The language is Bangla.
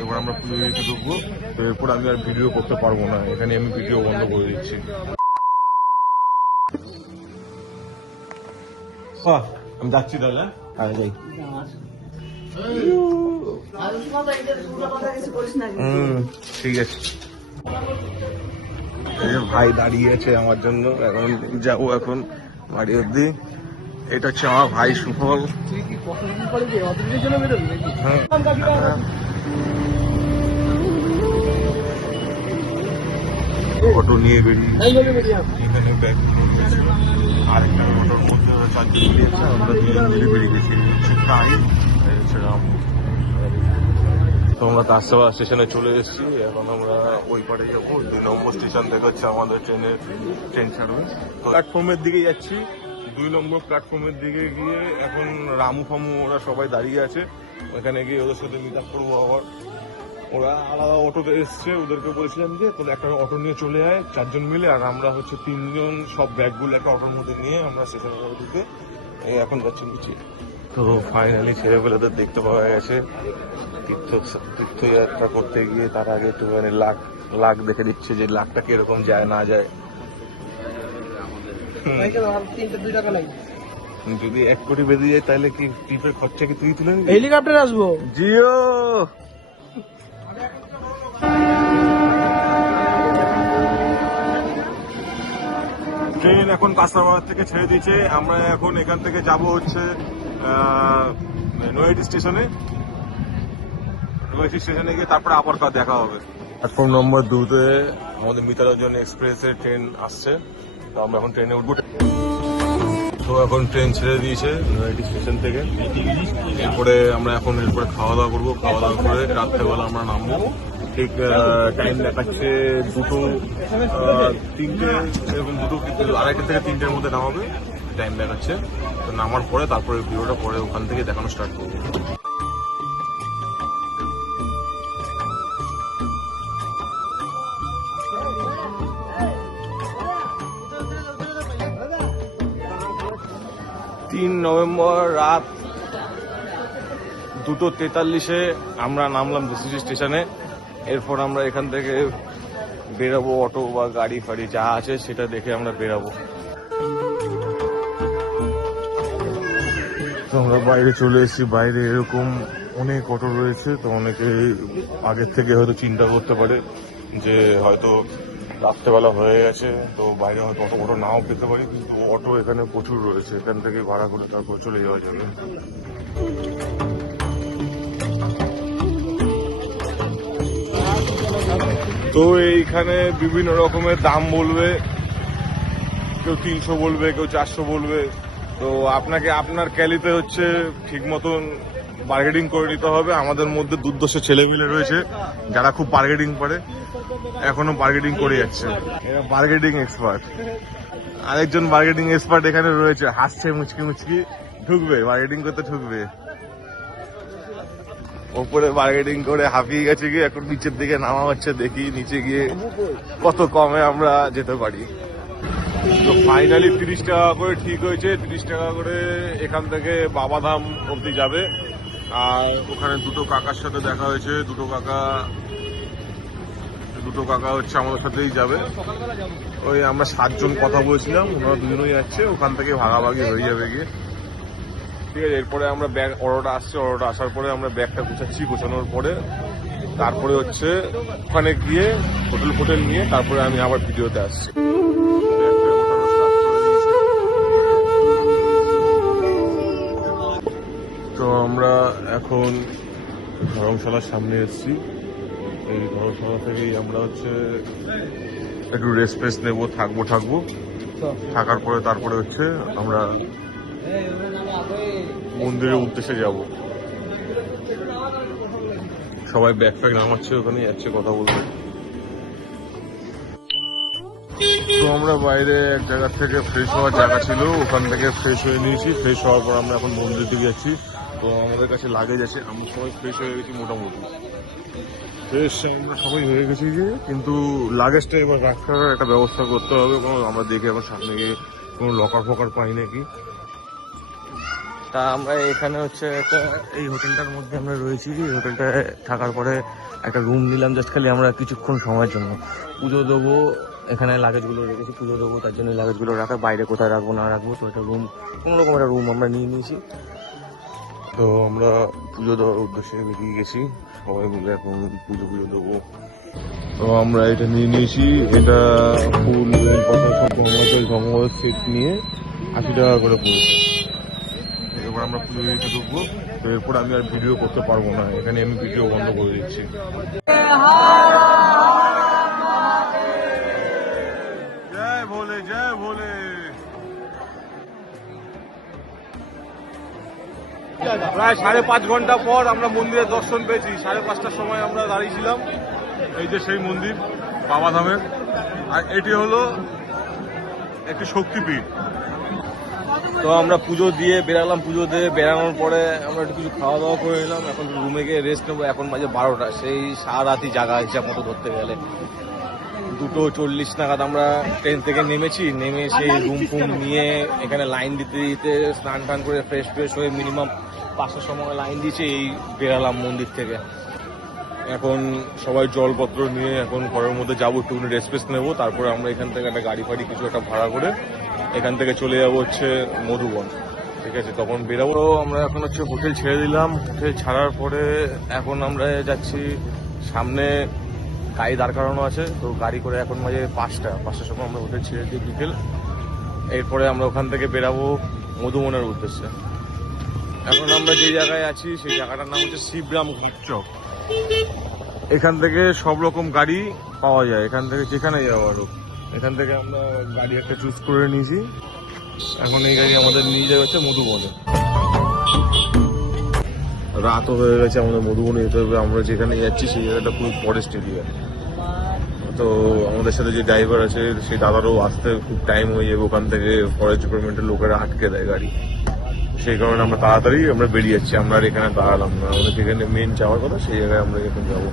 এবার আমরা পুজো এসে ঢুকবো, তো এরপর আমি আর ভিডিও করতে পারবো না, এখানে আমি ভিডিও বন্ধ করে দিচ্ছি। আমি যাচ্ছি তাহলে, আগে যাই। ঠিক আছে। ভাই দাঁড়িয়ে আছে আমার জন্য, এখন যাবো এখন বাড়ি অব্দি। এটা হচ্ছে আমার ভাই সুফল। অটো নিয়ে বেরিয়ে এখানে ব্যাগ আরেকটা অটোর মধ্যে 4 জন মিলিয়েছে, আমরা 2 জন মিলে বেরিয়ে গেছি। তাই তো আমরা তারসাবা স্টেশনে চলে এসেছি, এখন আমরা ওই পারে যাবো। 2 নম্বর স্টেশন থেকে হচ্ছে আমাদের ট্রেন ছাড়বে। তো প্ল্যাটফর্মের দিকে যাচ্ছি, 2 নম্বর প্ল্যাটফর্মের দিকে গিয়ে এখন রামু ফামু ওরা সবাই দাঁড়িয়ে আছে, ওখানে গিয়ে ওদের সাথে মিট আপ করবো। আবার ওরা আলাদা অটোতে এসছে, ওদেরকে বলেছিলাম যে তোর একটা অটো নিয়ে চলে আয় 4 জন মিলে, আর আমরা হচ্ছে 3 জন সব ব্যাগগুলো একটা অটোর মধ্যে নিয়ে আমরা স্টেশনের দিকে এখন যাচ্ছি নিচে। তো ফাইনালি ছেলেবেলাদের দেখতে পাওয়া গেছে তীর্থযাত্রা করতে গিয়ে। তার আগে একটুখানি লাখ দেখে দিচ্ছে যে লাখটা কিরকম যায় না যায়। যদি 1 কোটি বেঁধে যায় তাহলে কি ট্রিপের খরচা কি তুই তুলে নিবি? হেলিকপ্টার আসবো। জিও ট্রেন এখন কাঁচরাপাড়া থেকে ছেড়ে দিয়েছে। আমরা এখন এখান থেকে যাব হচ্ছে নৈহাটি স্টেশনে। নৈহাটি স্টেশনে গিয়ে তারপরে আবার দেখা হবে। প্ল্যাটফর্ম নম্বর 2-তে আমাদের মিতারঞ্জন এক্সপ্রেসের ট্রেন আসছে, তো আমরা এখন ট্রেনে উঠবো। তো এখন ট্রেন ছেড়ে দিয়েছে নৈহাটি স্টেশন থেকে। এরপরে আমরা এরপরে খাওয়া দাওয়া করবো। খাওয়া দাওয়া করে রাত্রেবেলা আমরা নামবো। ঠিক টাইম দেখাচ্ছে 2:03 এরকম, 2:30 থেকে 3টের মধ্যে নামাবে টাইম দেখাচ্ছে। তো নামার পরে তারপরে ভিডিওটা পরে ওখান থেকে দেখানো স্টার্ট করবো। নভেম্বর রাত 2:43 আমরা নামলাম ডিসিসি স্টেশনে। এরপর আমরা এখান থেকে বেরাবো, অটো বা গাড়ি ফাড়ি যা আছে সেটা দেখে আমরা বেরাবো। তো আমরা বাইরে চলে এসেছি। বাইরে এরকম অনেক অটো রয়েছে, তো অনেকে আগের থেকে হয়তো চিন্তা করতে পারে যে হয়তো রাত্রেবেলা হয়ে গেছে, তো বাইরে হয়তো অটো নাও পেতে পারি, কিন্তু অটো এখানে প্রচুর রয়েছে। এখান থেকে ভাড়া করে তারপর চলে যাওয়া যাবে। তো এইখানে বিভিন্ন রকমের দাম বলবে, কেউ 300 বলবে, কেউ 400 বলবে। তো আপনাকে আপনার ক্যালিতে হচ্ছে ঠিক মতন বার্গেনিং করে নিতে হবে। আমাদের মধ্যে দুর্দশ ছেলেমেলে রয়েছে যারা খুব বার্গেনিং পারে, এখনো বার্গেনিং করে যাচ্ছে। এরা বার্গেনিং এক্সপার্ট। আরেকজন বার্গেনিং এক্সপার্ট এখানে রয়েছে, হাসছে মুচকি মুচকি, ঢুকবে বার্গেনিং করতে ঢুকবে। ওপরে বার্গেনিং করে হাঁপিয়ে গেছে গিয়ে, এখন নিচের দিকে নামা হচ্ছে, দেখি নিচে গিয়ে কত কমে আমরা যেতে পারি। তো ফাইনালি 30 টাকা করে ঠিক হয়েছে। 30 টাকা করে এখান থেকে বাবাধাম অব্দি যাবে। আর ওখানে 2 কাকার সাথে দেখা হয়েছে। 2 কাকা হচ্ছে আমাদের সাথেই যাবে। ওই আমরা 7 জন কথা বলছিলাম, ওনারা 2 জনই যাচ্ছে। ওখান থেকে ভাগাভাগি হয়ে যাবে গিয়ে, ঠিক আছে। এরপরে আমরা ব্যাগ অটোটা আসছে, অটোটা আসার পরে আমরা ব্যাগটা গুছাচ্ছি। গোছানোর পরে তারপরে হচ্ছে ওখানে গিয়ে হোটেল নিয়ে তারপরে আমি আবার ভিডিওতে আসছি। তো আমরা এখন ধর্মশালার সামনে এসেছি। এই ধর্মশালা থেকেই আমরা হচ্ছে একটু রেস্ট ফেস্ট নেবো, থাকবো। থাকার পরে তারপরে হচ্ছে আমরা মন্দিরের উদ্দেশ্যে যাব। সবাই ব্যাগ ফ্যাগ নামাচ্ছে, ওখানে যাচ্ছে কথা বলতে। তো আমরা বাইরে এক জায়গা থেকে ফ্রেশ হওয়ার জায়গা ছিল, ওখান থেকে ফ্রেশ হয়ে নিয়েছি। ফ্রেশ হওয়ার পর আমরা এখন মন্দিরের দিকে যাচ্ছি। তো আমাদের কাছে লাগেজ আছে, আমরা সবাই ফ্রেশ হয়ে গেছি মোটামুটি। ফ্রেশ আমরা সবাই হয়ে গেছি যে, কিন্তু লাগেজটা এবার রাখার একটা ব্যবস্থা করতে হবে। আমরা দেখে এখন সামনে গিয়ে কোনো লকার ফকার পাই নাকি। তা আমরা এখানে হচ্ছে একটা এই হোটেলটার মধ্যে আমরা রয়েছি। এই হোটেলটায় থাকার পরে একটা রুম নিলাম জাস্ট খালি আমরা কিছুক্ষণ সময়ের জন্য। পুজো দেবো, এখানে লাগেজগুলো রেখেছি, পুজো দেবো, তার জন্য লাগেজগুলো রাখা, বাইরে কোথায় রাখবো না রাখবো, তো একটা রুম, কোনোরকম একটা রুম আমরা নিয়ে নিয়েছি। তো আমরা পুজো দেওয়ার উদ্দেশ্যে বেরিয়ে গেছি, সবাই মিলে এখন পুজো দেবো। তো আমরা এটা নিয়ে নিয়েছি, এটা ফুল গঙ্গা সেট নিয়ে 80 টাকা করে পড়েছে। এবার আমরা পুজো দিতে ঢুকবো, তো এরপর আমি আর ভিডিও করতে পারবো না, এখানে আমি ভিডিও বন্ধ করে দিচ্ছি। জয় ভোলে, জয় ভোলে। প্রায় 5.5 ঘন্টা পর আমরা মন্দিরের দর্শন পেয়েছি। 5:30টার সময় আমরা দাঁড়িয়েছিলাম। এই যে সেই মন্দির বাবাধামের, আর এটি হলো একটি শক্তিপীঠ। তো আমরা পুজো দিয়ে বেরালাম, পুজো দিয়ে বেরানোর পরে আমরা একটু কিছু খাওয়া দাওয়া করে নিলাম। এখন রুমে গিয়ে রেস্ট নেবো। এখন বাজে 12টা, সেই সারা রাতি জাগা হিসাব মতো ধরতে গেলে 2:40 নাগাদ আমরা ট্রেন থেকে নেমেছি। নেমে সেই রুম ফুম নিয়ে এখানে লাইন দিতে দিতে স্নান টান করে ফ্রেশ হয়ে মিনিমাম 5টার সময় লাইন দিয়েছে, এই বেরালাম মন্দির থেকে। এখন সবাই জলপত্র নিয়ে এখন ঘরের মধ্যে যাবো, একটুখানি রেস্ট নেবো, তারপরে আমরা এখান থেকে একটা গাড়ি ফাড়ি কিছু একটা ভাড়া করে এখান থেকে চলে যাবো হচ্ছে মধুবন। ঠিক আছে, তখন বেরাবো। আমরা এখন হচ্ছে হোটেল ছেড়ে দিলাম। হোটেল ছাড়ার পরে এখন আমরা যাচ্ছি সামনে, গাড়ি দাঁড় করানো আছে, তো গাড়ি করে এখন বাজে 5টার সময় আমরা হোটেল ছেড়ে দিই বিকেল। এরপরে আমরা ওখান থেকে বেরাবো মধুবনের উদ্দেশ্যে। এখন আমরা যে জায়গায় আছি সেই জায়গাটার নাম হচ্ছে শিবরাম ঘাটচক। এখান থেকে সব রকম গাড়ি পাওয়া যায়, এখান থেকে যেখানে যাবো আরো। এখান থেকে আমরা গাড়ি একটা চুজ করে নিয়েছি। এখন এই গাড়ি আমাদের নিয়ে যাবে হচ্ছে মধুবনে। রাতও হয়ে গেছে, আমাদের মধুবনে যেতে হবে। আমরা যেখানে যাচ্ছি সেই জায়গাটা খুব ফরেস্ট এরিয়া, তো আমাদের সাথে যে ড্রাইভার আছে সেই দাদারও আসতে খুব টাইম হয়ে যাবে। ওখান থেকে ফরেস্ট ডিপার্টমেন্টের লোকেরা আটকে দেয় গাড়ি, সেই কারণে আমরা তাড়াতাড়ি আমরা বেরিয়ে যাচ্ছি। আমরা আর এখানে দাঁড়ালাম না, আমাদের যেখানে মেন যাওয়ার কথা সেই জায়গায় আমরা এখন যাবো।